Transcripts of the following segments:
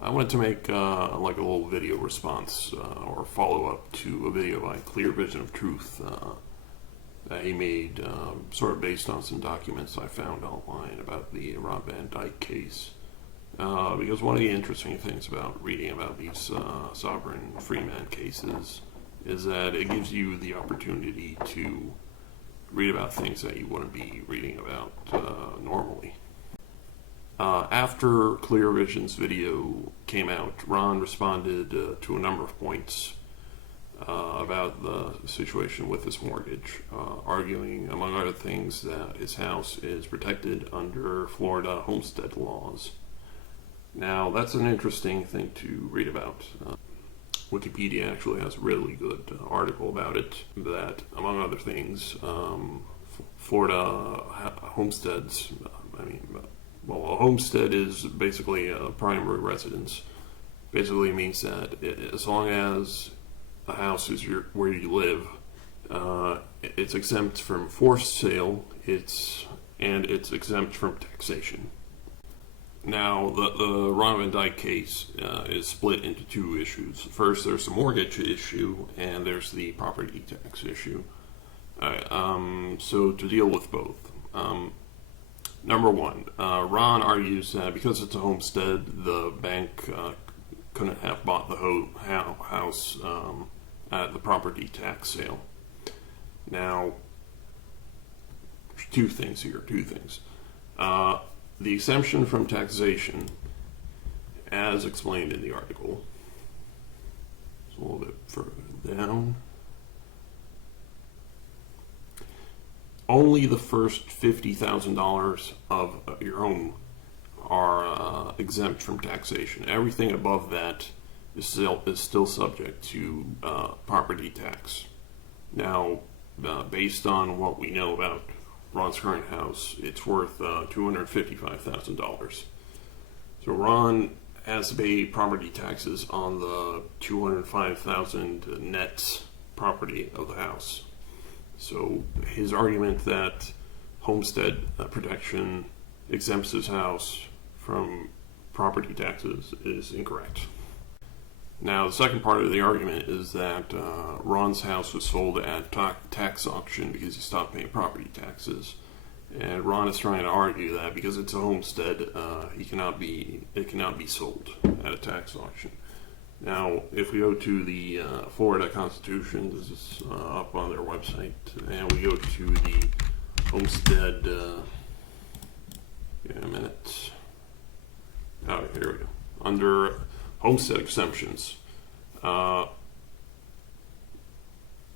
I wanted to make like a little video response or follow-up to a video by Clear Vision of Truth that he made sort of based on some documents I found online about the Rob Van Dyke case. Because one of the interesting things about reading about these sovereign freeman cases is that it gives you the opportunity to read about things that you wouldn't be reading about normally. After Clear Vision's video came out, Ron responded to a number of points about the situation with his mortgage, arguing, among other things, that his house is protected under Florida homestead laws. Now, that's an interesting thing to read about. Wikipedia actually has a really good article about it, that, among other things, Florida homesteads, a homestead is basically a primary residence. Basically means that as long as a house is where you live, it's exempt from forced sale, and it's exempt from taxation. Now, the Ron Van Dyke case is split into two issues. First, there's the mortgage issue, and there's the property tax issue. So to deal with both, number one, Ron argues that because it's a homestead, the bank couldn't have bought the house at the property tax sale. Now, two things. The exemption from taxation, as explained in the article, it's a little bit further down. Only the first $50,000 of your home are exempt from taxation. Everything above that is still subject to property tax. Now, based on what we know about Ron's current house, it's worth $255,000. So Ron has to pay property taxes on the $205,000 net property of the house. So his argument that homestead protection exempts his house from property taxes is incorrect. Now, the second part of the argument is that Ron's house was sold at tax auction because he stopped paying property taxes. And Ron is trying to argue that because it's a homestead, it cannot be sold at a tax auction. Now, if we go to the Florida Constitution, this is up on their website, and we go to the Homestead, in a minute. Oh, here we go. Under Homestead Exemptions, it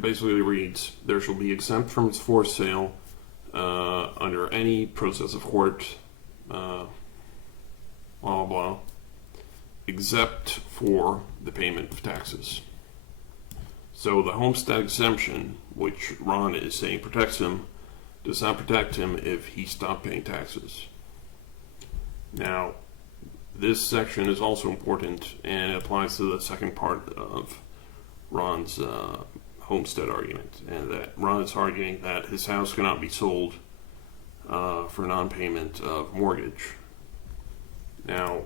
basically reads, there shall be exempt from its forced sale under any process of court, blah, blah, blah, except for the payment of taxes. So the homestead exemption, which Ron is saying protects him, does not protect him if he stopped paying taxes. Now, this section is also important, and it applies to the second part of Ron's homestead argument, and that Ron is arguing that his house cannot be sold for non-payment of mortgage. Now,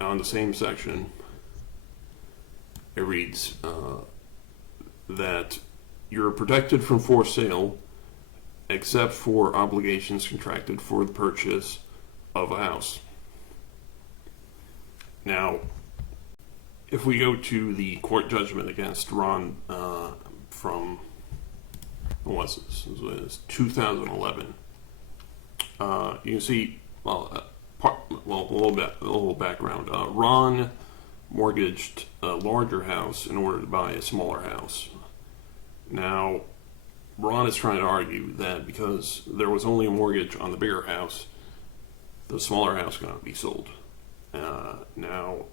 on the same section, it reads that you're protected from forced sale except for obligations contracted for the purchase of a house. Now, if we go to the court judgment against Ron from, what was this? It was 2011. You can see, a little background. Ron mortgaged a larger house in order to buy a smaller house. Now, Ron is trying to argue that because there was only a mortgage on the bigger house, the smaller house cannot be sold. Now,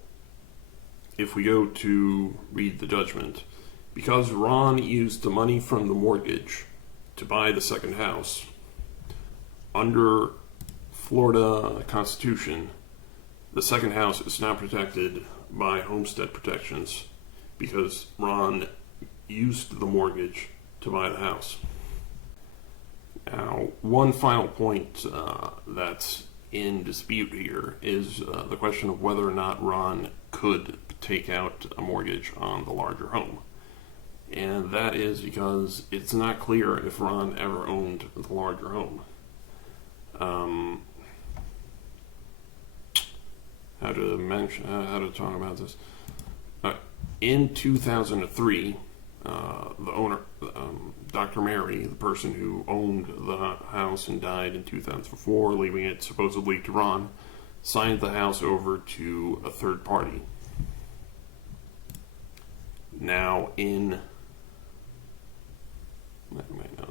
if we go to read the judgment, because Ron used the money from the mortgage to buy the second house, under Florida Constitution, the second house is not protected by homestead protections because Ron used the mortgage to buy the house. Now, one final point that's in dispute here is the question of whether or not Ron could take out a mortgage on the larger home. And that is because it's not clear if Ron ever owned the larger home. How to talk about this? In 2003, the owner, Dr. Mary, the person who owned the house and died in 2004, leaving it supposedly to Ron, signed the house over to a third party. Now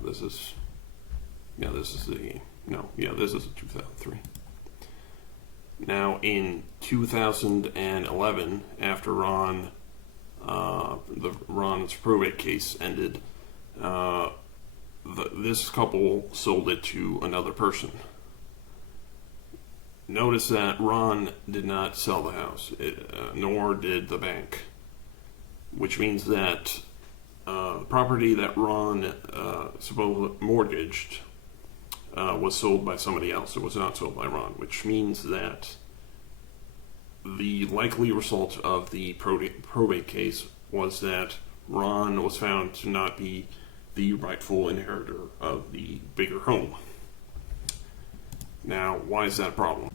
this is a 2003. Now in 2011, after Ron's probate case ended, this couple sold it to another person. Notice that Ron did not sell the house, nor did the bank, which means that the property that Ron supposedly mortgaged was sold by somebody else. It was not sold by Ron, which means that the likely result of the probate case was that Ron was found to not be the rightful inheritor of the bigger home. Now, why is that a problem?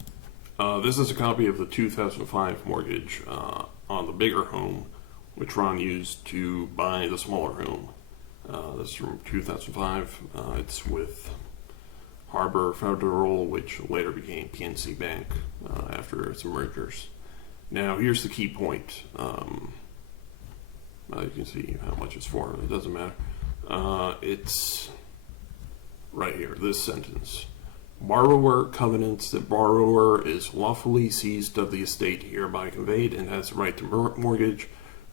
This is a copy of the 2005 mortgage on the bigger home, which Ron used to buy the smaller home. This is from 2005. It's with Harbor Federal, which later became PNC Bank after its mergers. Now, here's the key point. You can see how much it's for. It doesn't matter. It's right here, this sentence. Borrower covenants that borrower is lawfully seized of the estate hereby conveyed and has the right to mortgage,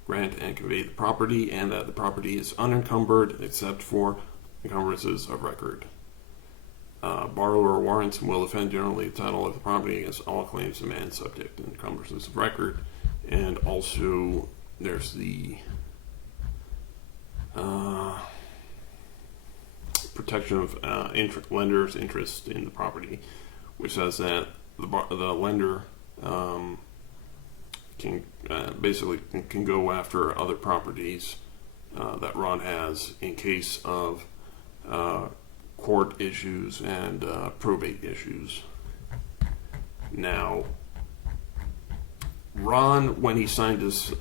grant, and convey the property, and that the property is unencumbered except for encumbrances of record. Borrower warrants and will defend generally the title of the property against all claims of man subject to encumbrances of record. And also there's the protection of lender's interest in the property, which says that the lender can go after other properties that Ron has in case of court issues and probate issues. Now, Ron, when he signed his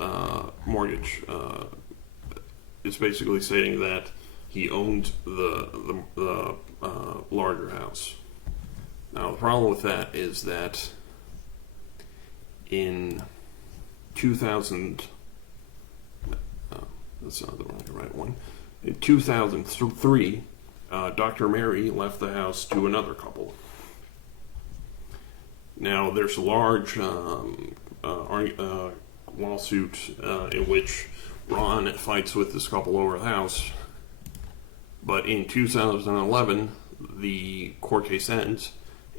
mortgage, is basically stating that he owned the larger house. Now, the problem with that is that in 2000, that's not the right one. In 2003, Dr. Mary left the house to another couple. Now, there's a large lawsuit in which Ron fights with this couple over the house. But in 2011, the court case ends,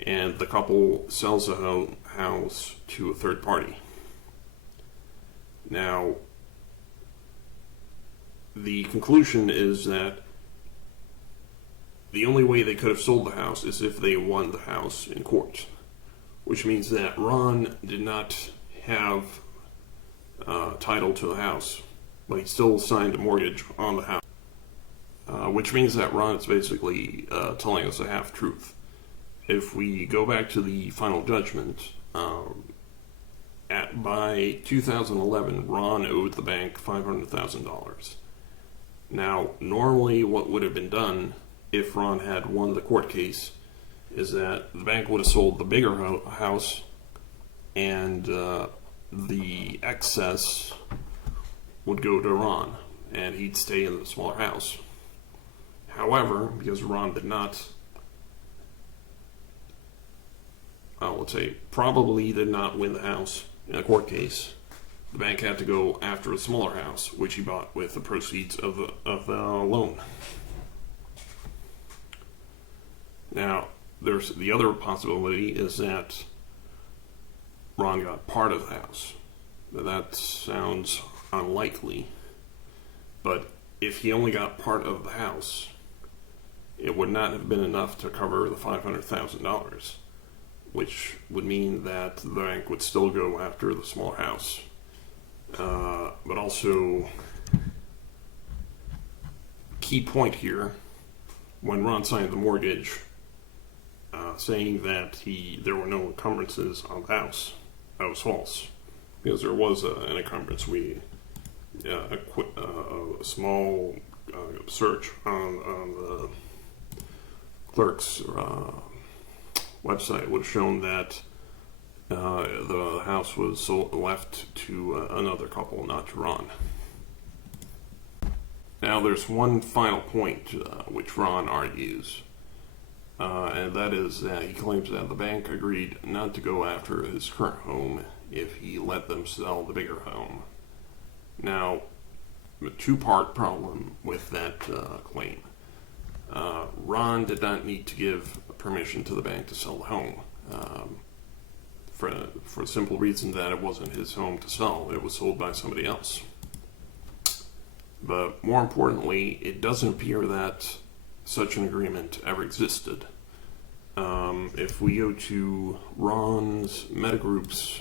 and the couple sells the house to a third party. Now, the conclusion is that the only way they could have sold the house is if they won the house in court, which means that Ron did not have title to the house, but he still signed a mortgage on the house, which means that Ron is basically telling us a half-truth. If we go back to the final judgment, by 2011, Ron owed the bank $500,000. Now, normally what would have been done if Ron had won the court case is that the bank would have sold the bigger house and the excess would go to Ron and he'd stay in the smaller house. However, because Ron did not, probably did not win the house in a court case, the bank had to go after a smaller house, which he bought with the proceeds of the loan. Now, there's the other possibility is that Ron got part of the house. Now, that sounds unlikely, but if he only got part of the house, it would not have been enough to cover the $500,000, which would mean that the bank would still go after the smaller house. But also, key point here, when Ron signed the mortgage, saying that there were no encumbrances on the house, that was false, because there was an encumbrance. A small search on the clerk's website would have shown that the house was left to another couple, not to Ron. Now, there's one final point which Ron argues, and that is that he claims that the bank agreed not to go after his current home if he let them sell the bigger home. Now, a two-part problem with that claim. Ron did not need to give permission to the bank to sell the home, for the simple reason that it wasn't his home to sell. It was sold by somebody else. But more importantly, it doesn't appear that such an agreement ever existed. If we go to Ron's Metagroup's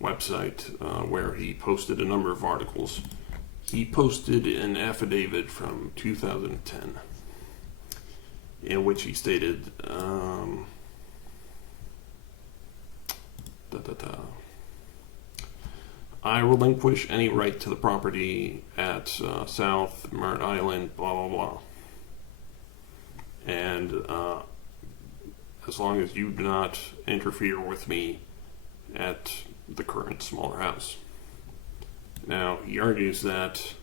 website, where he posted a number of articles, he posted an affidavit from 2010 in which he stated, I relinquish any right to the property at South Merritt Island, blah, blah, blah. And as long as you do not interfere with me at the current smaller house. Now, he argues that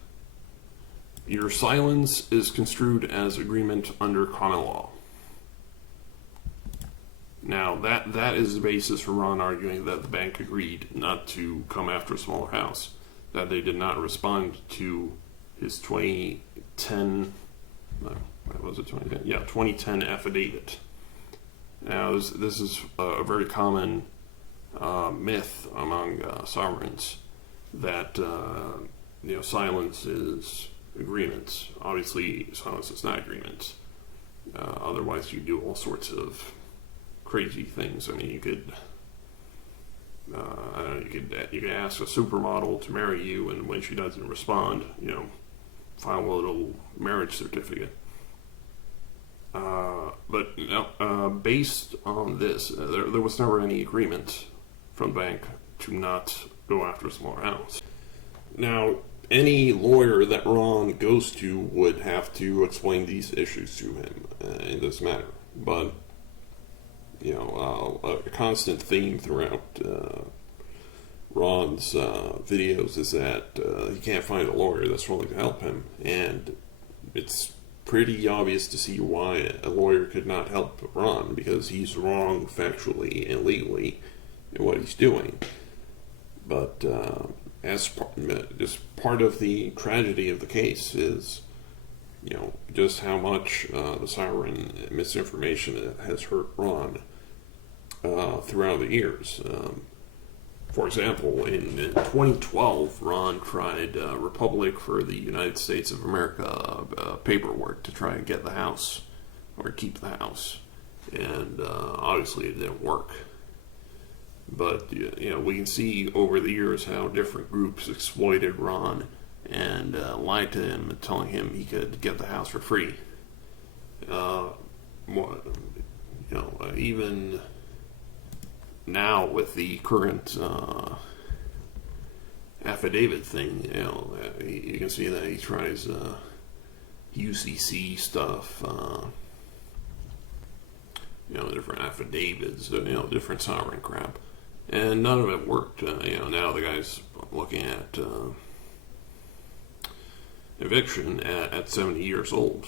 your silence is construed as agreement under common law. Now, that is the basis for Ron arguing that the bank agreed not to come after a smaller house, that they did not respond to his 2010, what was it, 2010? Yeah, 2010 affidavit. Now, this is a very common myth among sovereigns that silence is agreement. Obviously, silence is not agreement. Otherwise, you do all sorts of crazy things. I mean, you could ask a supermodel to marry you, and when she doesn't respond, file a little marriage certificate. But based on this, there was never any agreement from the bank to not go after a smaller house. Now, any lawyer that Ron goes to would have to explain these issues to him in this matter. But a constant theme throughout Ron's videos is that he can't find a lawyer that's willing to help him, and it's pretty obvious to see why a lawyer could not help Ron, because he's wrong factually and legally in what he's doing. But just part of the tragedy of the case is, just how much the sovereign misinformation has hurt Ron throughout the years. For example, in 2012, Ron tried Republic for the United States of America paperwork to try and get the house, or keep the house. And obviously it didn't work. But, we can see over the years how different groups exploited Ron and lied to him, telling him he could get the house for free. Even now with the current affidavit thing, you can see that he tries UCC stuff, different affidavits, different sovereign crap. And none of it worked. Now the guy's looking at eviction at 70 years old.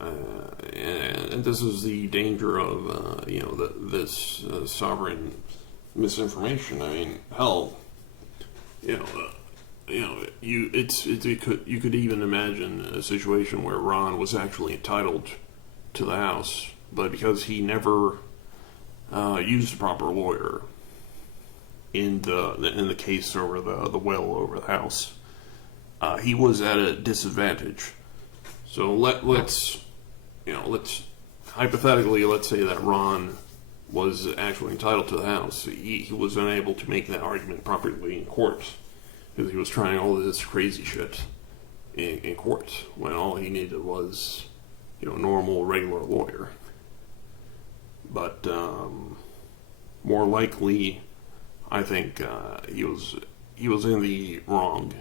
And this is the danger of, this sovereign misinformation. I mean, hell, you could even imagine a situation where Ron was actually entitled to the house, but because he never used a proper lawyer in the case over the will over the house, he was at a disadvantage. So let's hypothetically, let's say that Ron was actually entitled to the house. He was unable to make that argument properly in court because he was trying all of this crazy shit in court when all he needed was, normal, regular lawyer. But more likely, I think he was in the wrong